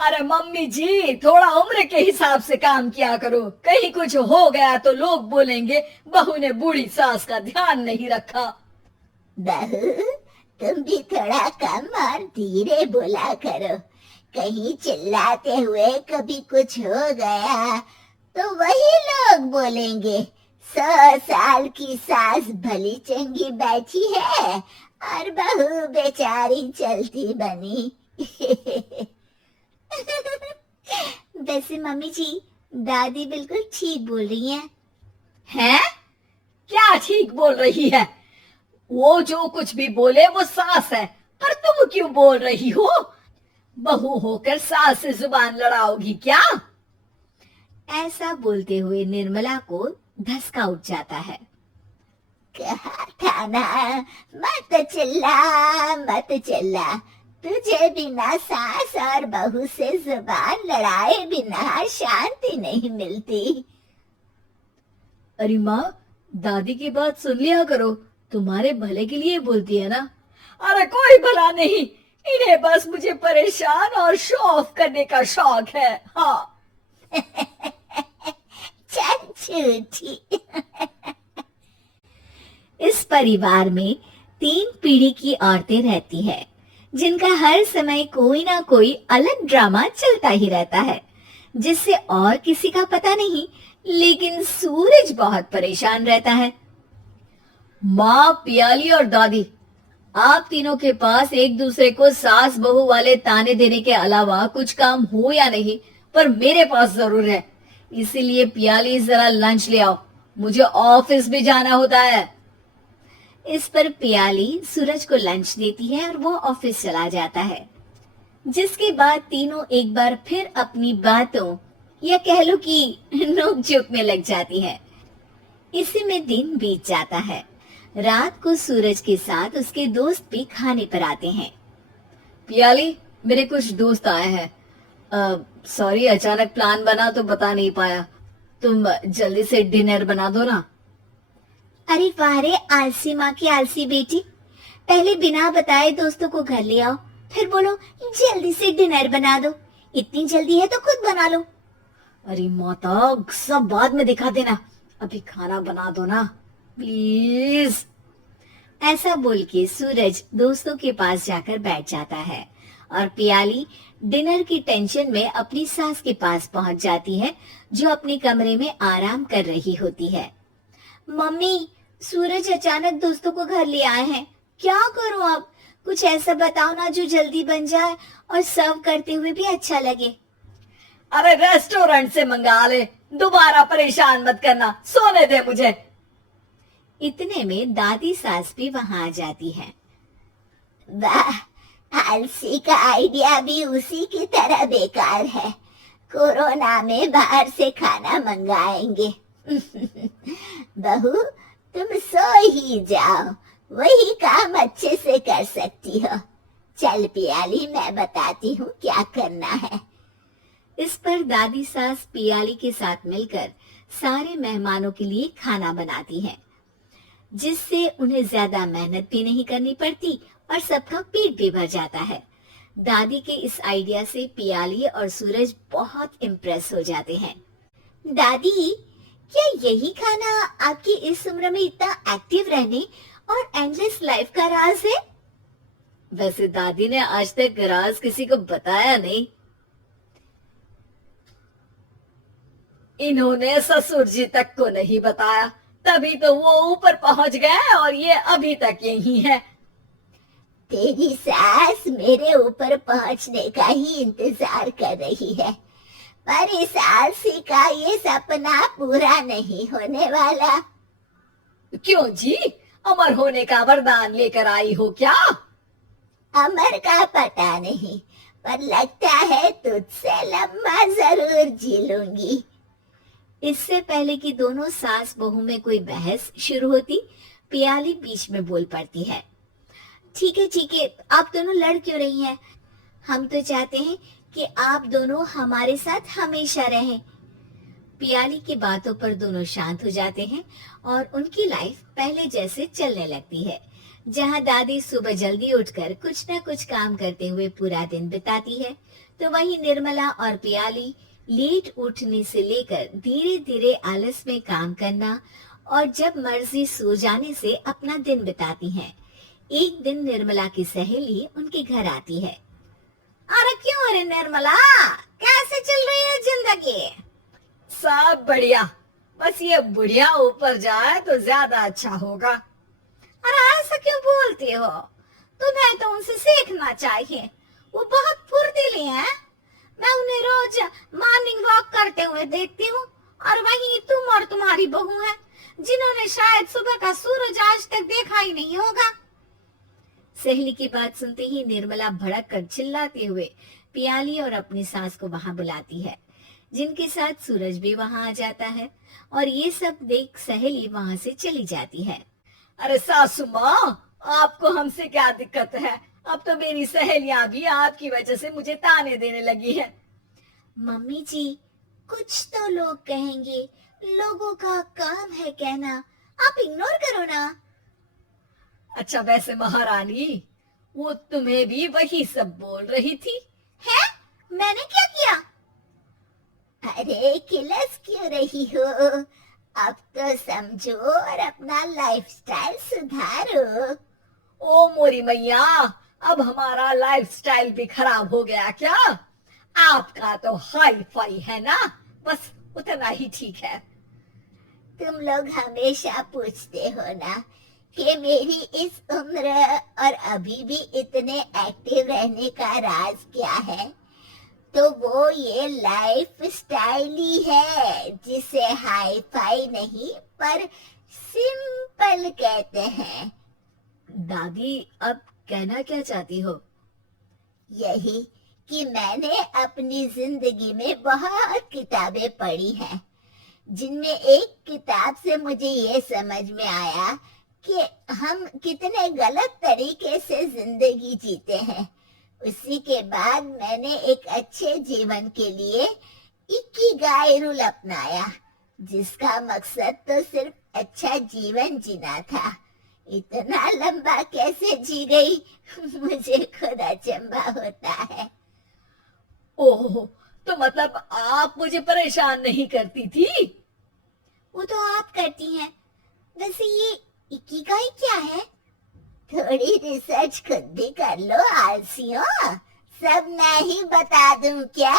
अरे मम्मी जी, थोड़ा उम्र के हिसाब से काम किया करो। कहीं कुछ हो गया तो लोग बोलेंगे बहू ने बूढ़ी सास का ध्यान नहीं रखा। बहू, तुम भी थोड़ा कम और धीरे बोला करो। कहीं चिल्लाते हुए कभी कुछ हो गया तो वही लोग बोलेंगे 100 साल की सास भली चंगी बैठी है और बहू बेचारी चलती बनी। वैसे मम्मी जी, दादी बिल्कुल ठीक बोल रही हैं। हैं? क्या ठीक बोल रही है? वो जो कुछ भी बोले वो सास है, पर तुम क्यों बोल रही हो? बहू होकर सास से जुबान लड़ाओगी क्या? ऐसा बोलते हुए निर्मला को धसका उठ जाता है। कहा था ना, मत चिल्ला मत चिल्ला। तुझे बिना सास और बहू से जुबान लड़ाए बिना शांति नहीं मिलती। अरे माँ, दादी की बात सुन लिया करो, तुम्हारे भले के लिए बोलती है ना। अरे कोई भला नहीं, इन्हें बस मुझे परेशान और शो ऑफ करने का शौक है। हाँ। चल झूठी। इस परिवार में 3 पीढ़ी की औरतें रहती हैं, जिनका हर समय कोई ना कोई अलग ड्रामा चलता ही रहता है, जिससे और किसी का पता नहीं, लेकिन सूरज बहुत परेशान रहता है। माँ, पियाली और दादी, आप तीनों के पास एक दूसरे को सास बहू वाले ताने देने के अलावा कुछ काम हो या नहीं, पर मेरे पास जरूर है। इसीलिए पियाली जरा लंच ले आओ, मुझे ऑफिस भी जाना होता है। इस पर पियाली सूरज को लंच देती है और वो ऑफिस चला जाता है, जिसके बाद तीनों एक बार फिर अपनी बातों या कह लो कि नोक-झोंक में लग जाती है। इसी में दिन बीत जाता है। रात को सूरज के साथ उसके दोस्त भी खाने पर आते हैं। पियाली, मेरे कुछ दोस्त आए हैं। सॉरी, अचानक प्लान बना तो बता नहीं पाया। तुम जल्दी से डिनर बना दो ना। अरे वाह रे, आलसी माँ की आलसी बेटी। पहले बिना बताए दोस्तों को घर ले आओ, फिर बोलो जल्दी से डिनर बना दो। इतनी जल्दी है तो खुद बना लो। अरे माता, सब बाद में दिखा देना, अभी खाना बना दो ना प्लीज। ऐसा बोल के सूरज दोस्तों के पास जाकर बैठ जाता है और पियाली डिनर की टेंशन में अपनी सास के पास पहुंच जाती है, जो अपने कमरे में आराम कर रही होती है। मम्मी, सूरज अचानक दोस्तों को घर ले आए हैं, क्या करूं अब? कुछ ऐसा बताओ ना जो जल्दी बन जाए और सर्व करते हुए भी अच्छा लगे। अरे रेस्टोरेंट से मंगा ले, दोबारा परेशान मत करना, सोने दे मुझे। इतने में दादी सास भी वहां आ जाती है। वाह, आलसी का आइडिया भी उसी की तरह बेकार है। कोरोना में बाहर से खाना मंगाएंगे। बहू, तुम सो ही जाओ, वही काम अच्छे से कर सकती हो। चल पियाली, मैं बताती हूँ क्या करना है। इस पर दादी सास पियाली के साथ मिलकर सारे मेहमानों के लिए खाना बनाती है, जिससे उन्हें ज्यादा मेहनत भी नहीं करनी पड़ती और सबका पेट भी भर जाता है। दादी के इस आइडिया से पियाली और सूरज बहुत इम्प्रेस हो जाते हैं। दादी, क्या यही खाना आपकी इस उम्र में इतना एक्टिव रहने और एंडलेस लाइफ का राज है? वैसे दादी ने आज तक राज किसी को बताया नहीं। इन्होंने ससुर जी तक को नहीं बताया, तभी तो वो ऊपर पहुंच गए और ये अभी तक यही है। तेरी सास मेरे ऊपर पहुंचने का ही इंतजार कर रही है, पर इस आलसी का ये सपना पूरा नहीं होने वाला। क्यों जी, अमर होने का वरदान लेकर आई हो क्या? अमर का पता नहीं, पर लगता है तुझसे लंबा जरूर जी लूंगी। इससे पहले कि दोनों सास बहू में कोई बहस शुरू होती, पियाली बीच में बोल पड़ती है। ठीक है, आप दोनों लड़ क्यों रही हैं? हम तो चाहते हैं कि आप दोनों हमारे साथ हमेशा रहें। पियाली की बातों पर दोनों शांत हो जाते हैं और उनकी लाइफ पहले जैसे चलने लगती है, जहां दादी सुबह जल्दी उठकर कुछ न कुछ काम करते हुए पूरा दिन बिताती है, तो वहीं निर्मला और पियाली लेट उठने से लेकर धीरे धीरे आलस में काम करना और जब मर्जी सो जाने से अपना दिन बिताती हैं। एक दिन निर्मला की सहेली उनके घर आती है। अरे क्यों अरे निर्मला, कैसे चल रही है जिंदगी? सब बढ़िया, बस ये बुढ़िया ऊपर जाए तो ज्यादा अच्छा होगा। अरे ऐसा क्यों बोलती हो? तुम्हें तो उनसे सीखना चाहिए, वो बहुत फुर्तीली हैं। मैं उन्हें रोज मॉर्निंग वॉक करते हुए देखती हूँ, और वहीं तुम और तुम्हारी बहू है जिन्होंने शायद सुबह का सूरज आज तक देखा ही नहीं होगा। सहेली की बात सुनते ही निर्मला भड़क कर चिल्लाते हुए पियाली और अपनी सास को वहां बुलाती है, जिनके साथ सूरज भी वहां आ जाता है, और ये सब देख सहेली वहां से चली जाती है। अरे सासू माँ, आपको हमसे क्या दिक्कत है? अब तो मेरी सहेलियां भी आपकी वजह से मुझे ताने देने लगी है। मम्मी जी, कुछ तो लोग कहेंगे, लोगों का काम है कहना, आप इग्नोर करो ना। अच्छा वैसे महारानी, वो तुम्हें भी वही सब बोल रही थी? है? मैंने क्या किया? अरे किलस क्यों रही हो? अब तो समझो और अपना लाइफस्टाइल सुधारो। ओ मोरी मैया, अब हमारा लाइफस्टाइल भी खराब हो गया क्या? आपका तो हाई फाई है ना, बस उतना ही ठीक है। तुम लोग हमेशा पूछते हो ना कि मेरी इस उम्र और अभी भी इतने एक्टिव रहने का राज क्या है, तो वो ये लाइफ स्टाइल ही है, जिसे हाई फाई नहीं पर सिंपल कहते हैं। दादी, अब कहना क्या चाहती हो? यही कि मैंने अपनी जिंदगी में बहुत किताबें पढ़ी हैं, जिनमें एक किताब से मुझे ये समझ में आया कि हम कितने गलत तरीके से जिंदगी जीते हैं। उसी के बाद मैंने एक अच्छे जीवन के लिए इकिगाई रूल अपनाया, जिसका मकसद तो सिर्फ अच्छा जीवन जीना था। इतना लंबा कैसे जी गई मुझे खुद अचंभा होता है। ओह, तो मतलब आप मुझे परेशान नहीं करती थी? वो तो आप करती हैं। वैसे ये इकिगाई क्या है? थोड़ी रिसर्च खुद भी कर लो आलसियों, सब मैं ही बता दूं क्या?